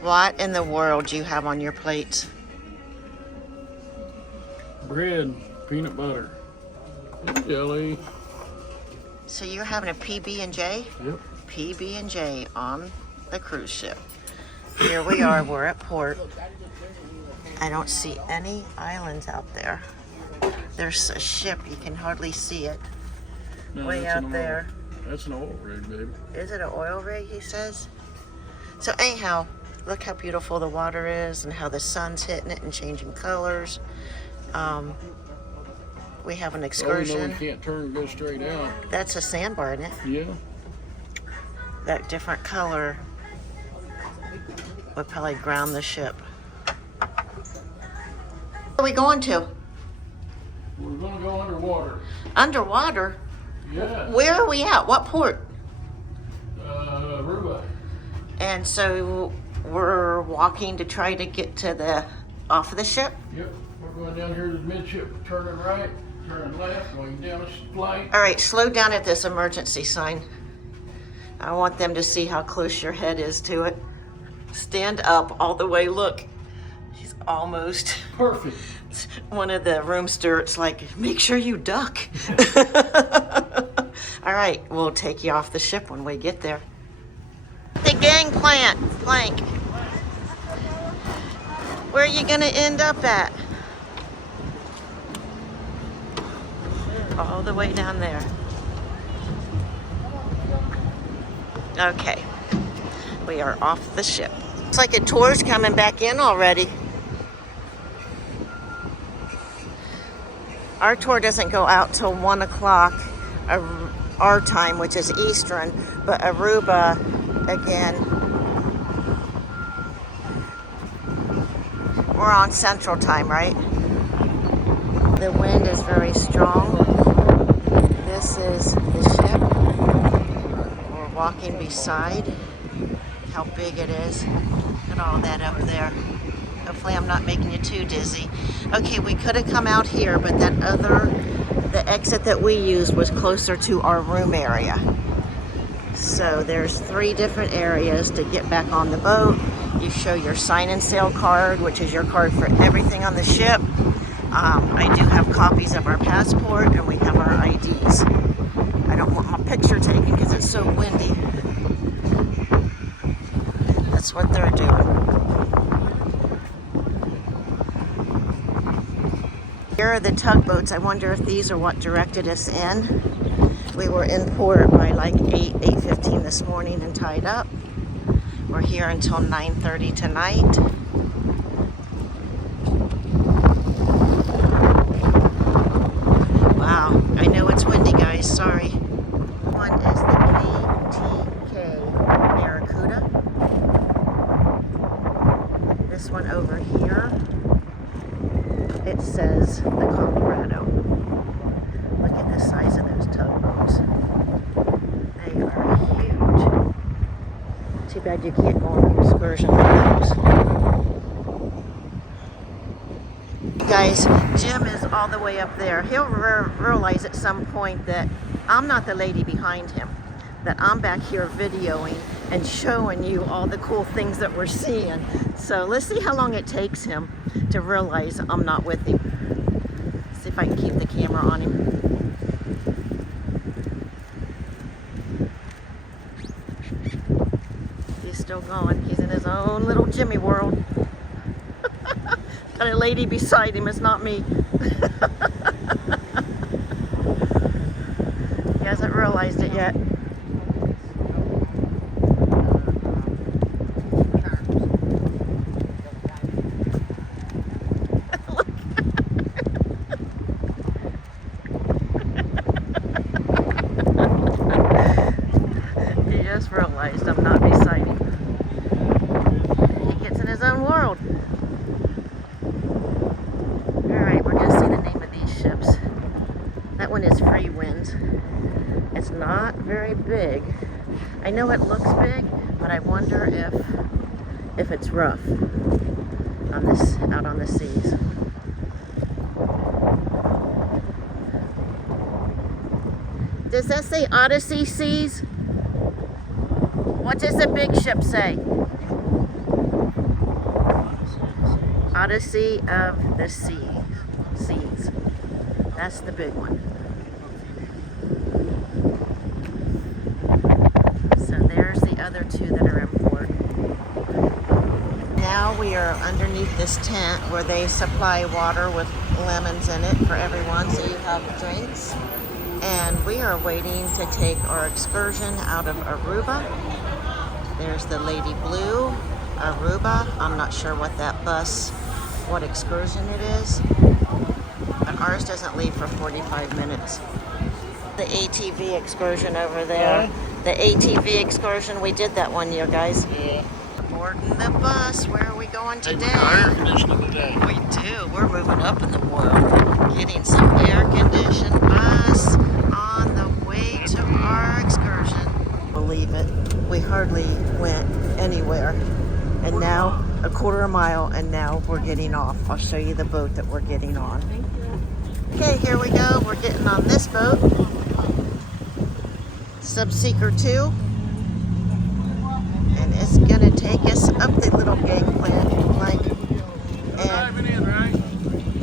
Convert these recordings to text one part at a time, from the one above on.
What in the world do you have on your plate? Bread, peanut butter, and jelly. So you're having a PB&J? Yep. PB&J on the cruise ship. Here we are, we're at port. I don't see any islands out there. There's a ship, you can hardly see it. No, Way out there. That's an oil rig, baby. Is it an oil rig, he says? So anyhow, look how beautiful the water is and how the sun's hitting it and changing colors. We have an excursion. Oh, no, we can't turn and go straight out. That's a sandbar, isn't it? Yeah. That different color would probably ground the ship. Where are we going to? We're going to go underwater. Underwater? Yeah. Where are we at? What port? Aruba. And so we're walking to try to get to the off of the ship? Yep. We're going down here to the midship, turning right, turning left, going down a flight. All right, slow down at this emergency sign. I want them to see how close your head is to it. Stand up all the way. Look, he's almost. Perfect. One of the room stewards like, make sure you duck. All right, we'll take you off the ship when we get there. The gangplank. Where are you gonna end up at? All the way down there. Okay, we are off the ship. It's like a tour's coming back in already. Our tour doesn't go out till 1 o'clock our time, which is Eastern, but Aruba, again, we're on Central Time, right? The wind is very strong. This is the ship we're walking beside. How big it is. Look at all that up there. Hopefully I'm not making you too dizzy. Okay, we could have come out here, but the exit that we used was closer to our room area. So there's 3 different areas to get back on the boat. You show your sign and sail card, which is your card for everything on the ship. I do have copies of our passport, and we have our IDs. I don't want my picture taken because it's so windy. That's what they're doing. Here are the tugboats. I wonder if these are what directed us in. We were in port by like 8:15 this morning and tied up. We're here until 9:30 tonight. Wow, I know it's windy, guys, sorry. One is the KTK Barracuda. This one over here, it says the Colorado. Look at the size of those tugboats. They are huge. Too bad you can't go on an excursion with those. Guys, Jim is all the way up there. He'll realize at some point that I'm not the lady behind him, that I'm back here videoing and showing you all the cool things that we're seeing. So let's see how long it takes him to realize I'm not with him. See if I can keep the camera on him. He's still going. He's in his own little Jimmy world. Got a lady beside him, it's not me. He hasn't realized it yet. He just realized I'm not beside him. He gets in his own world. Alright, we're going to see the name of these ships. That one is Free Winds. It's not very big. I know it looks big, but I wonder if it's rough on this out on the seas. Does that say Odyssey Seas? What does the big ship say? Odyssey of the Seas. That's the big one. So there's the other two that are in port. Now we are underneath this tent where they supply water with lemons in it for everyone, so you have drinks. And we are waiting to take our excursion out of Aruba. There's the Lady Blue, Aruba. I'm not sure what excursion it is. But ours doesn't leave for 45 minutes. The ATV excursion over there. The ATV excursion, we did that one year, guys. Yeah. Boarding the bus. Where are we going today? Air conditioning today. We do. We're moving up in the world. Getting some air-conditioned bus on the way to our excursion. Believe it, we hardly went anywhere. And now, a quarter of a mile, and now we're getting off. I'll show you the boat that we're getting on. Okay, here we go. We're getting on this boat. Subseeker 2. And it's gonna take us up the little gangplank. Diving in, right?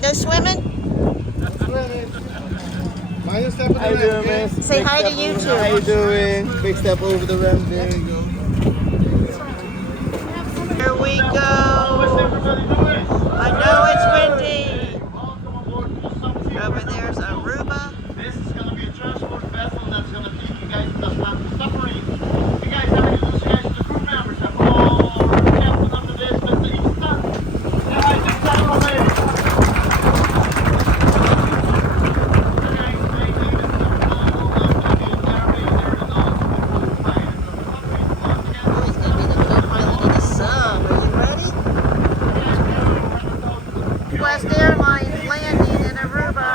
No swimming? How you doing, man? Say hi to you two. How you doing? Big step over the rim. There you go. Here we go. I know it's windy. Over there's Aruba. This is going to be a transport vessel that's going to take you guys to the Atlantis Submarine. You guys have to introduce you guys to the crew members. I'm all captain under this, Mr. Easton. Yeah, I think that's all right. He's gonna be the co-pilot of the sub. Are you ready? West Airlines landing in Aruba,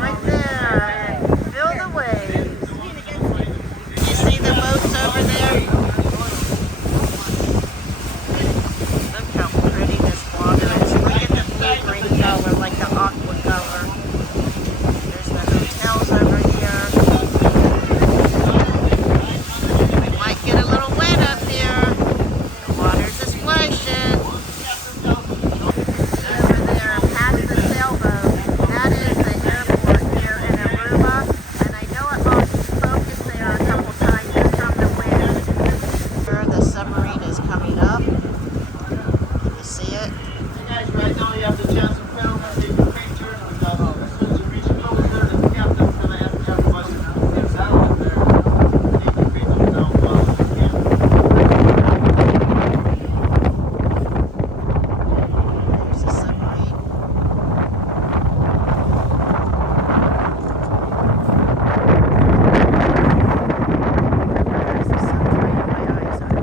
right there, and feel the waves. You see the boats over there? Look how pretty this water is. Look at the blue-green color, like the aqua color. There's the hotels over here. We might get a little wet up here. The water's a splashing. Over there, past the sailboat, that is the airport here in Aruba. And I know it lost focus there a couple times from the wind. Here the submarine is coming up. You see it? Hey guys, right now you have the chance to film and take a picture. As soon as you reach closer, the captain's going to ask everybody to get settled up there. Take a picture now while we can. There's the submarine. There's the submarine. My eyes are.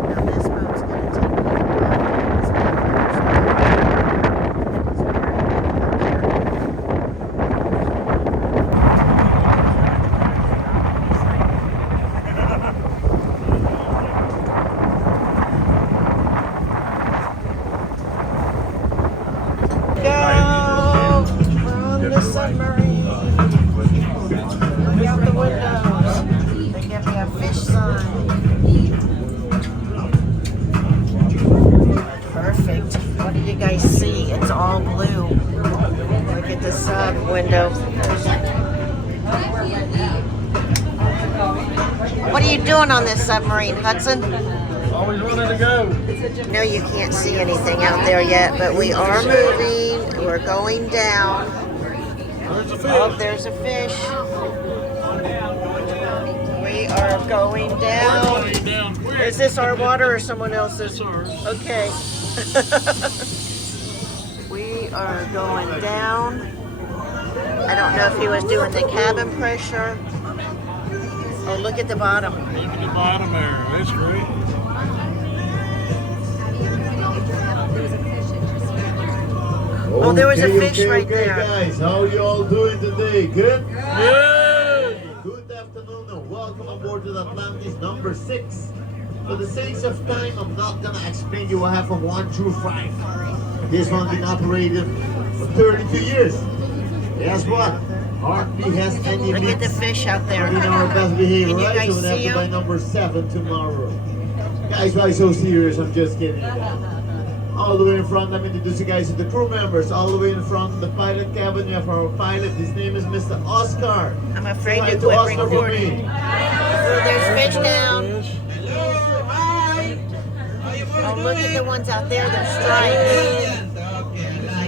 Now this boat's gonna take me to the It's the first one. It's very Go! We're on the submarine. Look out the windows. They give me a fish sign. Perfect. What do you guys see? It's all blue. Look at the sub window. What are you doing on this submarine, Hudson? Always wanted to go. No, you can't see anything out there yet, but we are moving. We're going down. There's a fish. Oh, there's a fish. We are going down. Down quick. Is this our water or someone else's? It's ours. Okay. We are going down. I don't know if he was doing the cabin pressure. Oh, look at the bottom. Look at the bottom there. That's great. Oh, there was a fish right okay, there. Guys, how are you all doing today? Good? Yay! Good afternoon and welcome aboard to the Atlantis number 6. For the sake of time, I'm not gonna explain you what happened 1 through 5. This one's been operated for 32 years. Guess what? Hardly has any Look at the leaks. fish out there. In our best behavior, Can you right? guys So we'll have see to buy them? number 7 tomorrow. Guys, why so serious? I'm just kidding. All the way in front, let me introduce you guys to the crew members. All the way in front of the pilot cabin, we have our pilot. His name is Mr. Oscar. I'm afraid Say to hi quit Oscar for recording. me. Oh, there's fish down. Fish. Oh, look at the ones out there. They're striped.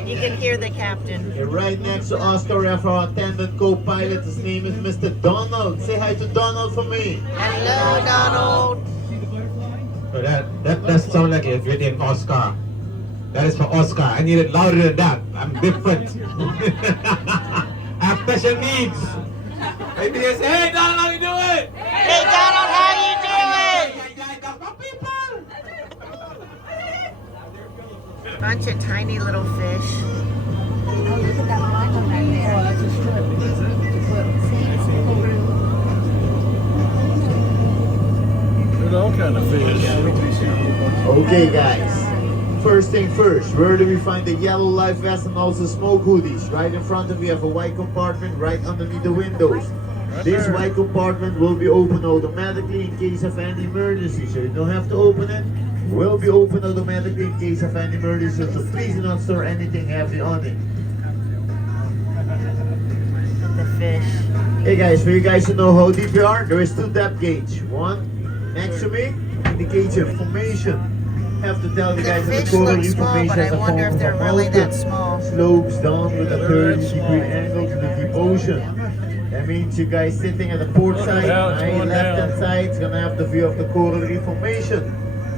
You can hear the captain. And right next to Oscar, we have our attendant co-pilot. His name is Mr. Donald. Say hi to Donald for me. Hello, Donald. So that sounds like if you're named Oscar. That is for Oscar. I need it louder than that. I'm different. I have special needs. Maybe they say, hey Donald, how you doing? Hey, Donald, how you doing? Bunch of tiny little fish. There's all kind of fish. Okay, guys. First thing first, where do we find the yellow life vest and also smoke hoodies? Right in front of you have a white compartment right underneath the windows. This white compartment will be open automatically in case of any emergency, so you don't have to open it. Will be open automatically in case of any emergency, so please do not store anything heavy on it. The fish. Hey guys, for you guys to know how deep you are, there is 2 depth gauge. One next to me indicates your formation. Have to tell you The guys that fish the coral look small, information but I is a wonder form if they're of really mountain. that small. Slopes down with a 30-degree angle to the deep ocean. That means you guys sitting at the port side, down, it's my going left-hand down. side is gonna have the view of the coral reef formation.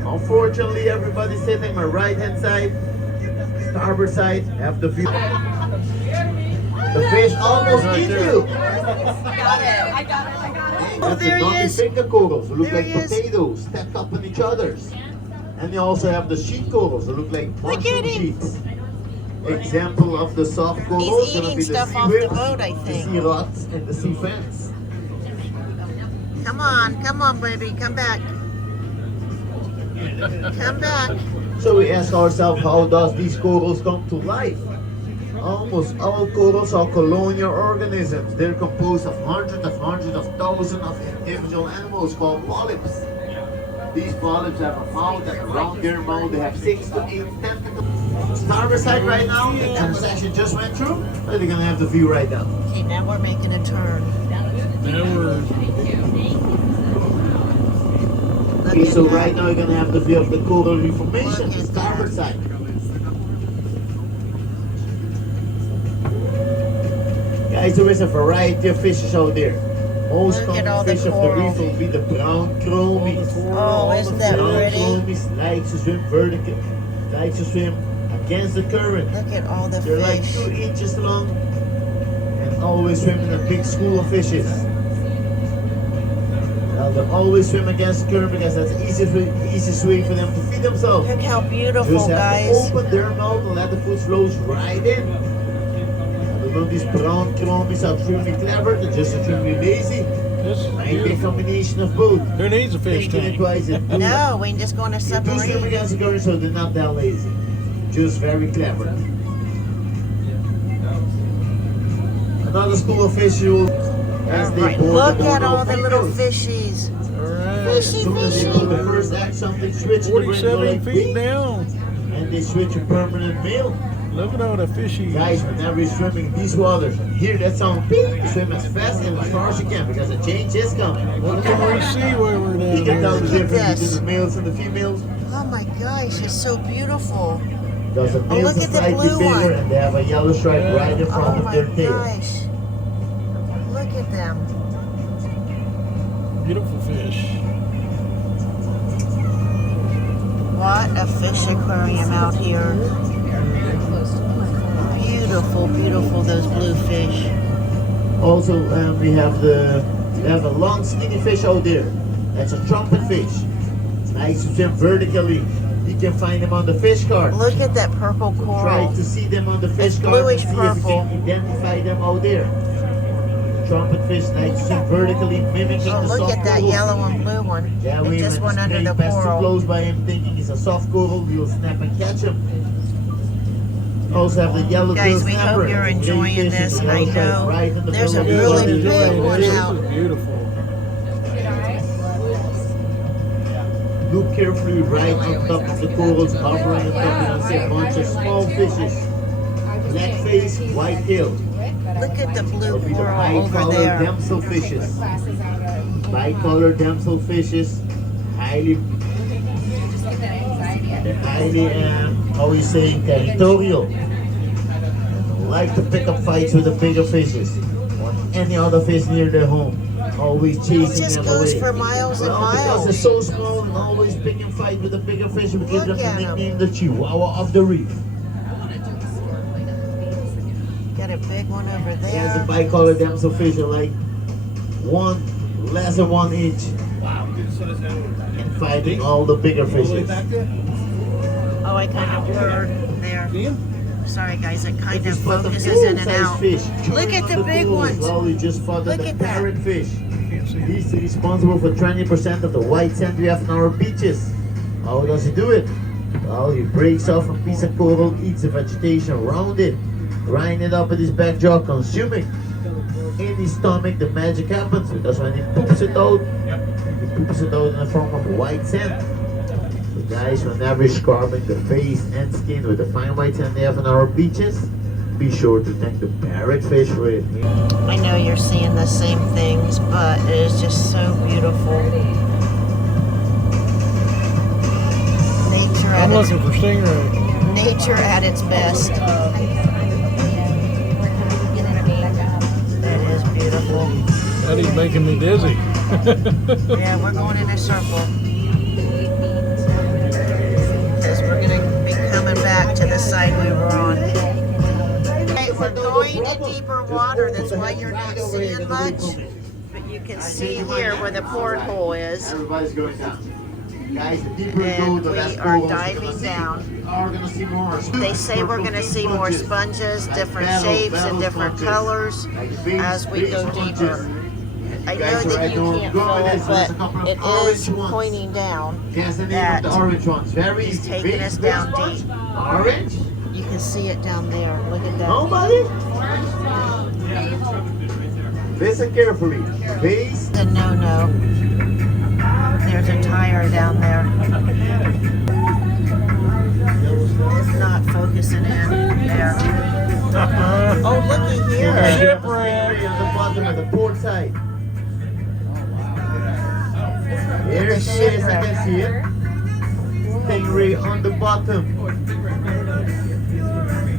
Unfortunately, everybody sitting my right-hand side, starboard side, have the view. The fish almost Right eat there. you. Oh, That's there the he dumpy is. finger corals who look There like he is. potatoes stacked up on each others. And you also have the sheet corals who look like Look mushroom at him. sheets. Example of the soft corals He's gonna eating be the stuff sea off the whips, boat, I the think. sea rots, and the sea fence. Come on, baby, come back. Come back. So we ask ourselves, how does these corals come to life? Almost all corals are colonial organisms. They're composed of hundreds of thousands of individual animals called polyps. These polyps have a mouth, and around their mouth they have 6 to 8 tentacles. Starboard side right now, and the section just went through, but they're gonna have the view right now. Okay, now we're making a turn. Now we're Look Okay, at so that. right now you're gonna have the view of the coral reef formation, Look the at starboard that. side. Guys, there is a variety of fishes out there. Most Look at all common the fish of the coral. reef will be the brown chromies. Oh, isn't that Brown pretty? chromies like to swim vertical, like to swim against the current. Look at all the They're like fish. 2 inches long and always swim in a big school of fishes. Now they always swim against the current because that's the easiest way for them to feed themselves. Look how beautiful, Just have guys. to open their mouth and let the food flow right in. And know these brown chromies are extremely clever, they're just extremely lazy. this is Maybe a beautiful. combination of both. Who needs a fish Thinking tank? twice and do No, we can just go on a They do swim submarine. against the current, so they're not that lazy. Just very clever. Another school of fish will, as they Right. board Look the at boat all of the little females. fishies. Alright. As Fishy, soon as they fishy. do the first act, something switches the brain, 47 like feet beep, down. and they switch a permanent male. Look at all the fishy. Guys, whenever you're swimming these waters, hear that sound beep, swim as fast and as far as you can because a change is coming. What can we see while we're You down can tell the here? difference this. between the males and the females. Oh my gosh, it's so beautiful. Because the males look are at the slightly blue bigger one. and they have a yellow stripe right in front Oh of my their tail. gosh. Look at them. Beautiful fish. What a fish aquarium out here. Beautiful, beautiful, those blue fish. Also, we have a long skinny fish out there. That's a trumpet fish. Nice to swim vertically. You can find them on the fish card. Look at that purple Try coral. to see them on the fish It's card and bluish see if you purple. can identify them out there. Trumpet fish nice to swim vertically, mimicking Oh, the look soft at that coral. yellow and blue one. Yeah, It we just went under the pass too coral. close by him thinking it's a soft coral, we'll snap and catch him. Also have the yellow Guys, we hope you're enjoying this, and I know there's a really big one out. Beautiful. Look carefully right on top of the corals, hovering on top, and you'll see a bunch of small fishes. Black face, white tail. Look at the blue Those are the coral over bicolor there. damsel fishes. Bicolor damsel fishes, highly, how you say, territorial. Like to pick up fights with the bigger fishes. Or any other fish near their home. Always It chasing just them goes away. for miles and Well, because miles. they're so small and always pick and fight with the bigger fish, we give them Look the at 'em. nickname the Chihuahua of the Reef. Got a big one over There's a there. bicolor damsel fish are like less than 1 inch. And fighting all the bigger fishes. Oh, I kind of blurred there. Sorry, guys, it kind of Just for the focuses in and full-size out. fish. Look at the Chewing on big pool. ones. Slowly just spotted Look the at that. parrotfish. He's responsible for 20% of the white sand we have on our beaches. How does he do it? Well, he breaks off a piece of coral, eats the vegetation around it, grind it up with his back jaw, consuming. In his stomach, the magic happens because when he poops it out, he poops it out in the form of white sand. So guys, whenever you're scrubbing the face and skin with the fine white sand they have on our beaches, be sure to thank the parrotfish for it. I know you're seeing the same things, but it is just so beautiful. Nature I'm at its, looking for stingray. nature at its best. It is beautiful. Eddie's making me dizzy. Yeah, we're going in a circle. Because we're going to be coming back to the side we were on. Hey, we're going to deeper water. That's why you're not seeing much. But you can see here where the porthole is. Everybody's going down. Guys, the deeper you go, And the we less are corals you're diving gonna see. down. We are gonna see more. They say we're going to see more sponges, different shapes and different colors as we go deeper. I know that you can't feel it, but it is pointing down Guess the name that of the orange ones. Very he's easy. taking Big us down sponge. deep. Orange? You can see it down there. Look at that. Nobody? Listen carefully. Base. It's a no-no. There's a tire down there. It's not focusing in there. Oh, looky here. Shipwreck on the bottom of the port side. Here it is, I can see it. Stingray on the bottom.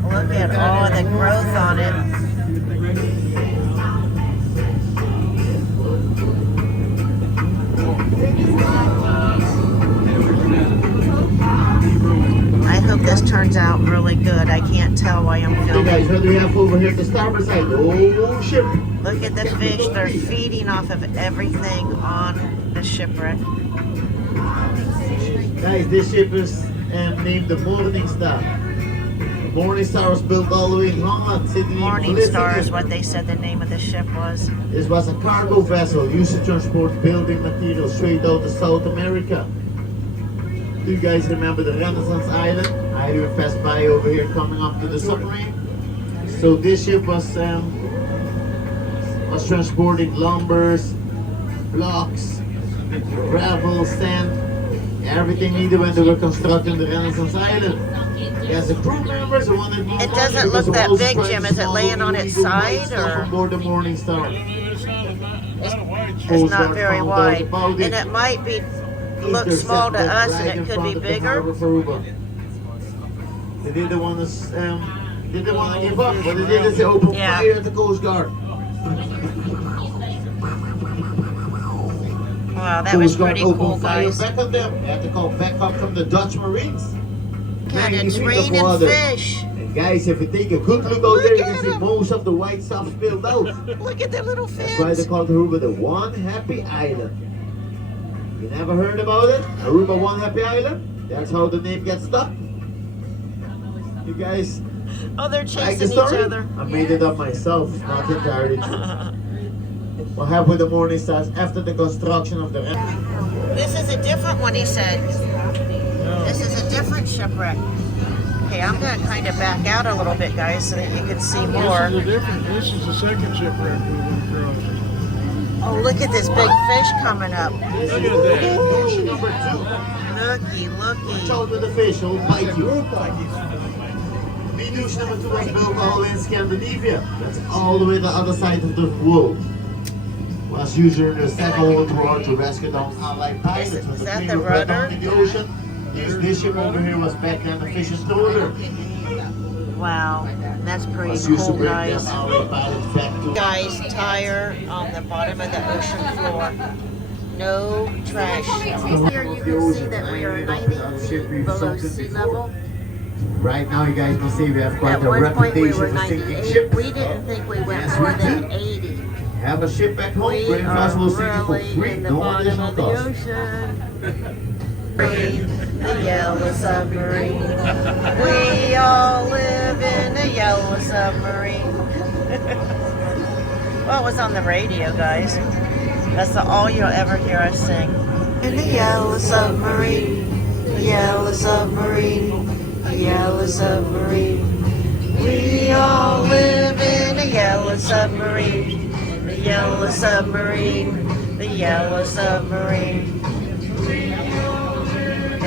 Look at all the growth on it. I hope this turns out really good. I can't tell why I'm Hey filming. guys, what do we have over here at the starboard side? Oh, ship. Look at the fish. They're feeding off of everything on the shipwreck. Guys, this ship is named the Morning Star. The Morning Star was built all the way in Holland City. Morning Star is what they said the name of the ship was. This was a cargo vessel used to transport building materials straight out of South America. Do you guys remember the Renaissance Island? I even passed by over here coming up to the submarine. So this ship was transporting lumbers, blocks, gravel, sand, everything needed when they were constructing the Renaissance Island. As the crew members, who wanted more It money doesn't because look of that all the big, prices Jim. Is it all laying the on its illegal white side, stuff or? on board the Morning Star? It's not very wide. And it might be look small to us, and it could be bigger. They didn't want to give up. What they did is they opened Yeah. fire at the Coast Guard. Wow, that was Coast Guard pretty opened cool, fire guys. back on them. They had to call back up from the Dutch Marines. God, 90 it's feet of raining water. fish. And guys, if you take a good look out there, you can see most of the white stuff spilled out. Look at the little That's why they fins. call Aruba the One Happy Island. You never heard about it? Aruba One Happy Island? That's how the name gets stuck. You guys Oh, they're like the chasing each story? other. I made it up myself. It's not entirely true. What happened with the Morning Stars after the construction of the This is a different one, he said. This is a different shipwreck. Okay, I'm going to kind of back out a little bit, guys, so that you can see more. This is the second shipwreck we went across. Oh, look at this big fish coming up. Look at that. Ocean number 2. Looky, Watch looky. out with the fish, it'll bite you. Medusa number 2 was built all the way in Scandinavia. That's all the way to the other side of the world. Was used during the Second World War to rescue down Allied pilots. Is When the that Queen the was brought down rudder? in the ocean, this ship over here was back then the fishing trawler. Wow, that's pretty Was used to cool, bring guys. them Allied pilots back to Guys, tire on the bottom of the ocean floor. No trash. Here you can see that we are 90 feet below sea level. Right now, you guys can see we have quite At a one point we reputation were for sinking 98. ships. We didn't think we went Yes, more we than do. 80. Have a ship back home, We bring are us will sink you for really free, in the no bottom additional of the cost. ocean. The yellow submarine. We all live in the yellow submarine. Well, it was on the radio, guys. That's all you'll ever hear us sing. In the yellow submarine, the yellow submarine, the yellow submarine. We all live in a yellow submarine, the yellow submarine, the yellow submarine.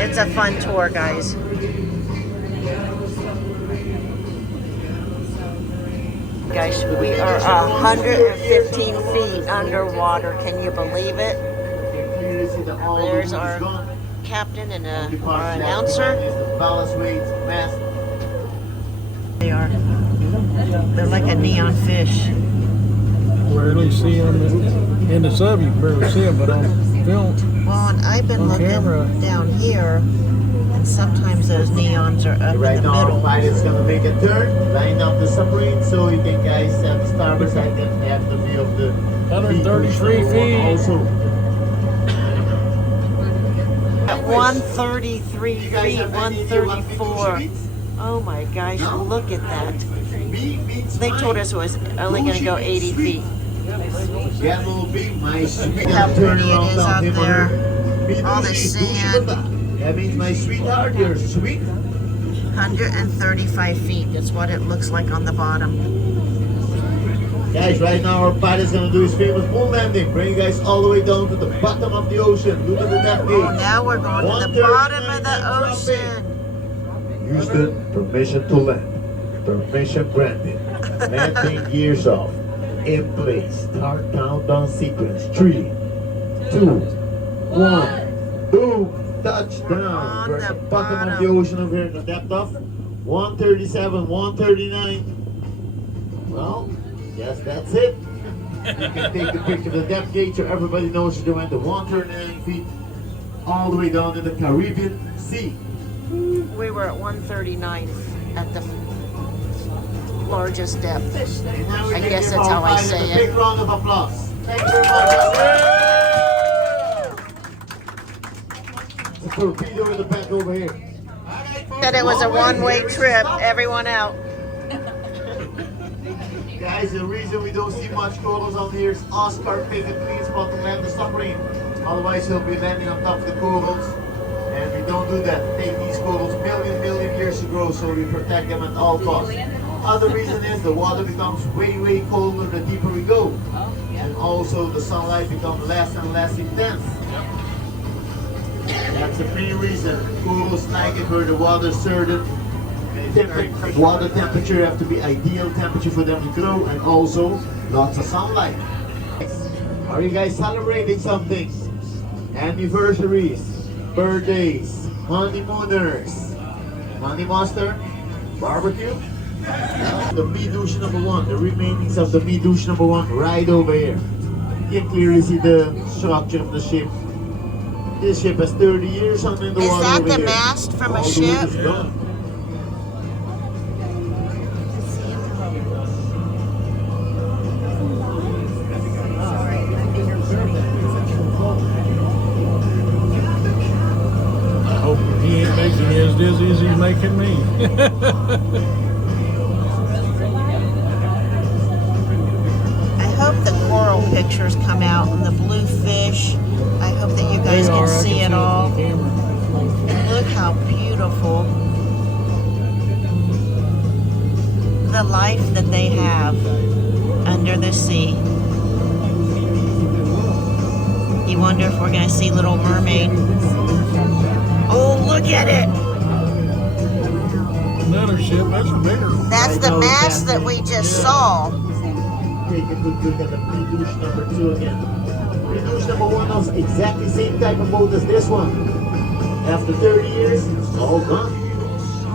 It's a fun tour, guys. Guys, we are 115 feet underwater. Can you believe it? There's our captain and our announcer. They are. They're like a neon fish. Rarely see them in the sub, you can barely see them, but on film. Well, and I've been On looking camera. down here, and sometimes those neons are up Right in the now, our middle. pilot's gonna make a turn, line up the submarine, so you can guys at the starboard side can have the view of the 133 feet. Also, At 133 you guys feet, have any idea what 134. Medusa means? Oh my gosh, No? look at that. Me means They mine. told us it was only going to go 80 feet. That will be my sweet. How pretty it Turn is around up down there. Medusa All the is sand. Dushibata. That means my sweetheart, you're sweet. 135 feet is what it looks like on the bottom. Guys, right now our pilot's gonna do his famous moon landing. Bring you guys all the way down to the bottom of the ocean. Look at the depth gauge. Oh, now we're going to the bottom of the ocean. Houston, permission to land. Permission granted. Landing gears off. In place. Start countdown sequence. 3, 2, 1. Boom. Touchdown. On We're at the the bottom of bottom. the ocean over here in the depth of 137, 139. Well, yes, that's it. You can take the picture of the depth gauge so everybody knows you're doing the 139 feet all the way down in the Caribbean Sea. We were at 139 at the largest depth. And now we I can guess give that's our how I pilot say a it. big round of applause. Thank you very much. The torpedo in the back over here. Said it was a one-way trip. Everyone out. Guys, the reason we don't see much corals on here is Oscar picked a clean spot to land the submarine. Otherwise, he'll be landing on top of the corals. And we don't do that. Take these corals million years to grow, so we protect them at all costs. Other reason is the water becomes way colder the deeper we go. And also the sunlight becomes less and less intense. That's the main reason. Corals like it where the water certain water temperature have to be ideal temperature for them to grow, and also lots of sunlight. Are you guys celebrating something? Anniversaries, birthdays, honeymooners, honey mustard, barbecue? The Medusa number 1, the remainings of the Medusa number 1 right over here. You can clearly see the structure of the ship. This ship has 30 years on in the Is water that over the here. mast from a All the ship? wood is gone. I hope he ain't making you as dizzy as he's making me. I hope the coral pictures come out and the blue fish. I hope that you guys They can are, I see it on all. the camera. Look how beautiful. the life that they have under the sea. You wonder if we're gonna see Little Mermaid. Oh, look at it! Another ship, that's bigger. That's the mast that we just saw. Take a good look at the Pre-douche number 2 again. Pre-douche number 1 was exactly the same type of boat as this one. After 30 years, it's all gone.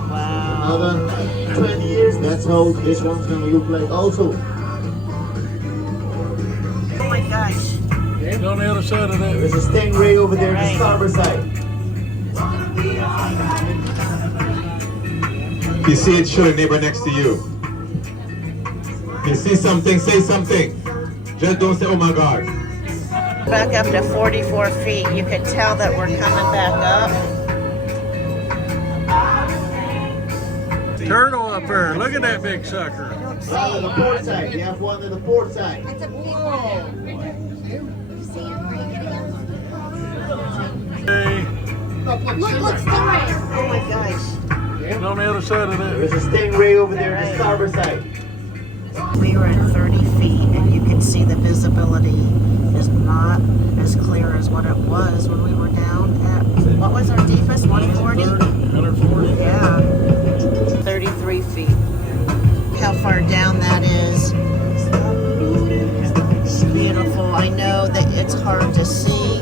Wow. Another 20 years, that's how this one's gonna look like also. Oh my gosh. And on the other side of that. There's a stingray over there on the Right. starboard side. If you see it, show the neighbor next to you. If you see something, say something. Just don't say, oh my God. Back up to 44 feet. You can tell that we're coming back up. Turtle up there. Look at that big sucker. On the port side, you have one on the port side. Okay. Look, stingray. Oh my gosh. And on the other side of that. There's a stingray over there on the starboard side. We were at 30 feet and you can see the visibility is not as clear as what it was when we were down at, what was our deepest, 140? 140. Yeah, 33 feet. How far down that is. It's beautiful. I know that it's hard to see,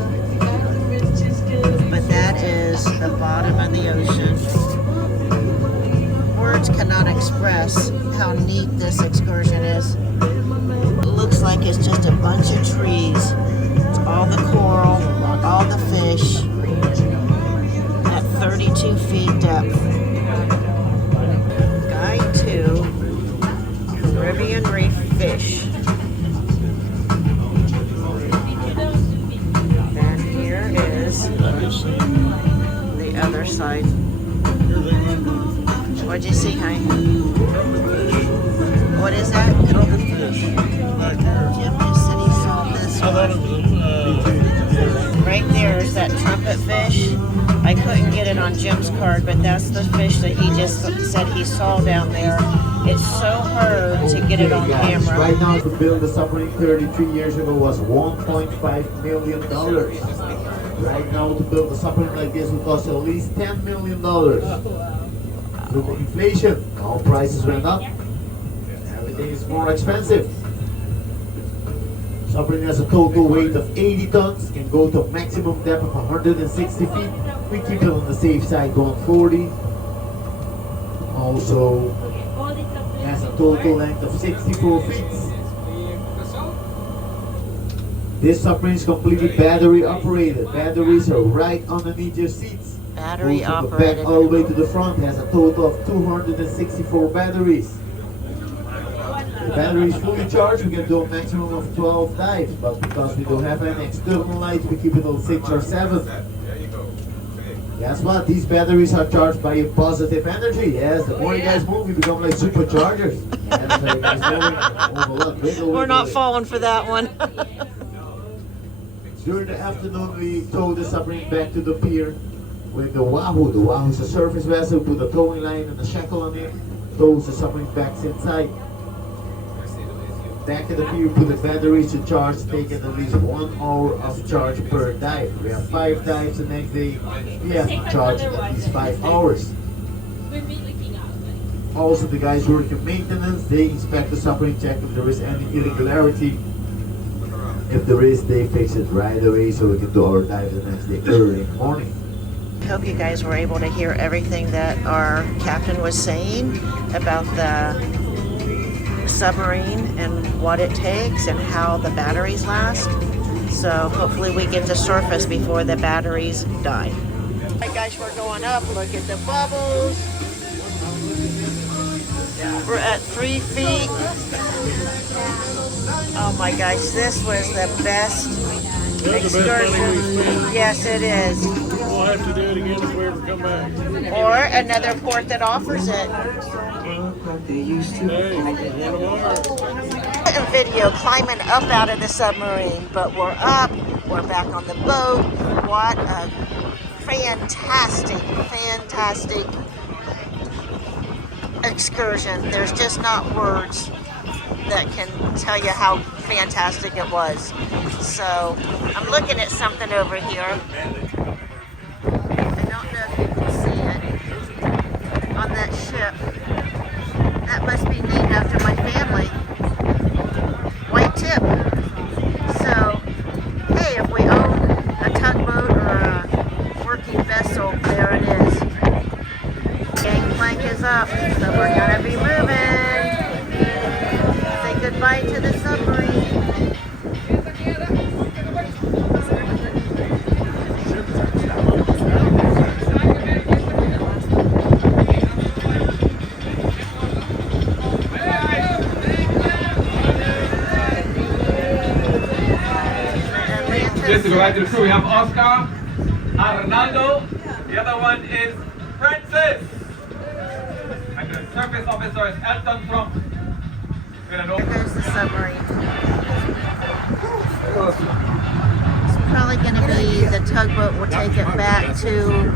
but that is the bottom of the ocean. Words cannot express how neat this excursion is. It looks like it's just a bunch of trees. It's all the coral, all the fish at 32 feet depth. Guide to Caribbean Reef fish. And here is the other side. What'd you see, honey? What is that? Trumpet fish. Back there. Jim just said he saw this I thought it one. was Right there is that trumpet fish. I couldn't get it on Jim's card, but that's the fish that he just said he saw down there. It's so hard to get it on Okay, guys, camera. right now to build a submarine 33 years ago was $1.5 million. Right now to build a submarine like this would cost at least $10 million. With the inflation, all prices went up. Everything is more expensive. Submarine has a total weight of 80 tons, can go to a maximum depth of 160 feet. We keep it on the safe side going 40. Also has a total length of 64 feet. This submarine is completely battery operated. Batteries are right underneath your seats. Battery Goes from the operated. back all the way to the front. Has a total of 264 batteries. The battery is fully charged. We can do a maximum of 12 dives, but because we don't have any external lights, we keep it on 6 or 7. Guess what? These batteries are charged by a positive energy. Yes, the more you guys move, you become like superchargers. Yes, so you guys We're not falling for that one. During the afternoon, we towed the submarine back to the pier with the Wahoo. The Wahoo is a surface vessel, put a towing line and a shackle on it, tows the submarine back inside. Back at the pier, put the batteries to charge, taking at least 1 hour of charge per dive. We have 5 dives the next day. We have to charge at least 5 hours. Also, the guys working maintenance, they inspect the submarine, check if there is any irregularity. If there is, they fix it right away so we can do our dive the next day early in the morning. I hope you guys were able to hear everything that our captain was saying about the submarine and what it takes and how the batteries last. So hopefully we get to surface before the batteries die. Alright guys, we're going up. Look at the bubbles. We're at 3 feet. Oh my gosh, this was the best excursion. Yes, it is. We'll have to do it again if we ever come back. Or another port that offers it. Hey, one of ours. A video climbing up out of the submarine, but we're up. We're back on the boat. What a fantastic excursion. There's just not words that can tell you how fantastic it was. So I'm looking at something over here. I don't know if you can see it on that ship. That must be named after my family. White tip. So, hey, if we own a tugboat or a working vessel, there it is. Gangplank is up, so we're gonna be moving. Say goodbye to the submarine. Just to go back to the crew, we have Oscar, Arnaldo, the other one is Francis, and the surface officer is Elton Trump. There goes the submarine. It's probably going to be the tugboat will take it back to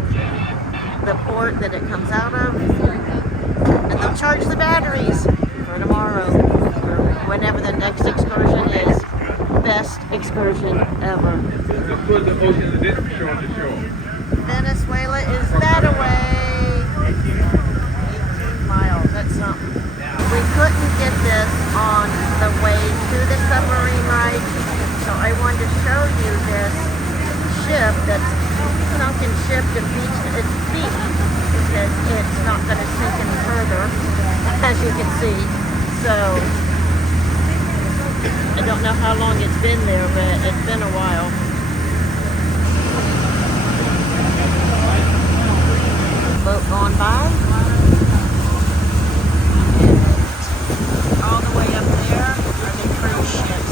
the port that it comes out of, and they'll charge the batteries for tomorrow, or whenever the next excursion is. Best excursion ever. Venezuela is that away. 18 miles, that's something. We couldn't get this on the way to the submarine ride, so I wanted to show you this ship that's sunken ship to beach its feet because it's not going to sink any further, as you can see. So I don't know how long it's been there, but it's been a while. Boat going by. All the way up there are the cruise ships.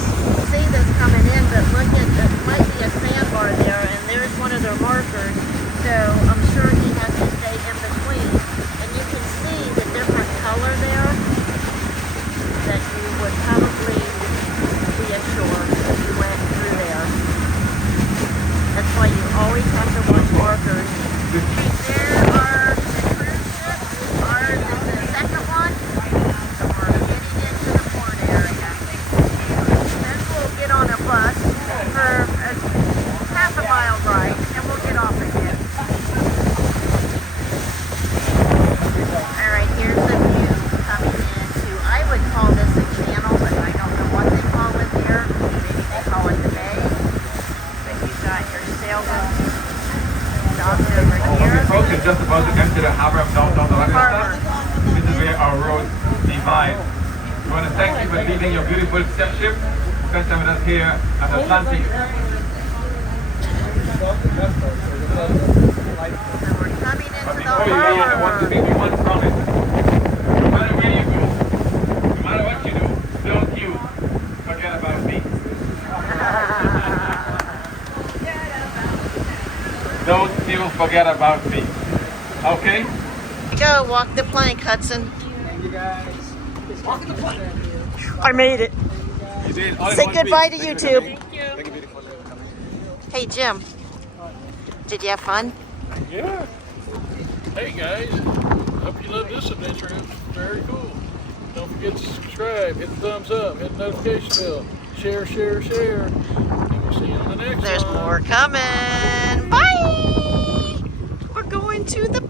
See this coming in, but look at there might be a sandbar there, and there's one of their markers. So I'm sure he has to stay in between. And you can see the different color there that you would probably ashore if you went through there. That's why you always have to watch markers. There are the cruise ships. This is the second one. So we're getting into the port area. Then we'll get on a bus for a half a mile ride and we'll get off again. Alright, here's the view coming into, I would call this a channel, but I don't know what they call it here. Maybe they call it the bay. But you've got your sailboat docked over here. The boat is just about to enter the harbor of downtown Atlanta. This is where our roads divide. We want to thank you for leaving your beautiful ship. Spend time with us here at Atlantis. And we're coming into the Before you leave, I want to harbor. make you one promise. No matter where you go, no matter what you do, don't you forget about me. Don't you forget about me. Okay? Go, walk the plank, Hudson. I made it. You did. Say goodbye to YouTube. Hey, Jim. Did you have fun? Yeah. Hey guys, hope you love this adventure. It's very cool. Don't forget to subscribe, hit the thumbs up, hit the notification bell, share, share, share. And we'll see you on the next There's one. more coming. Bye. We're going to the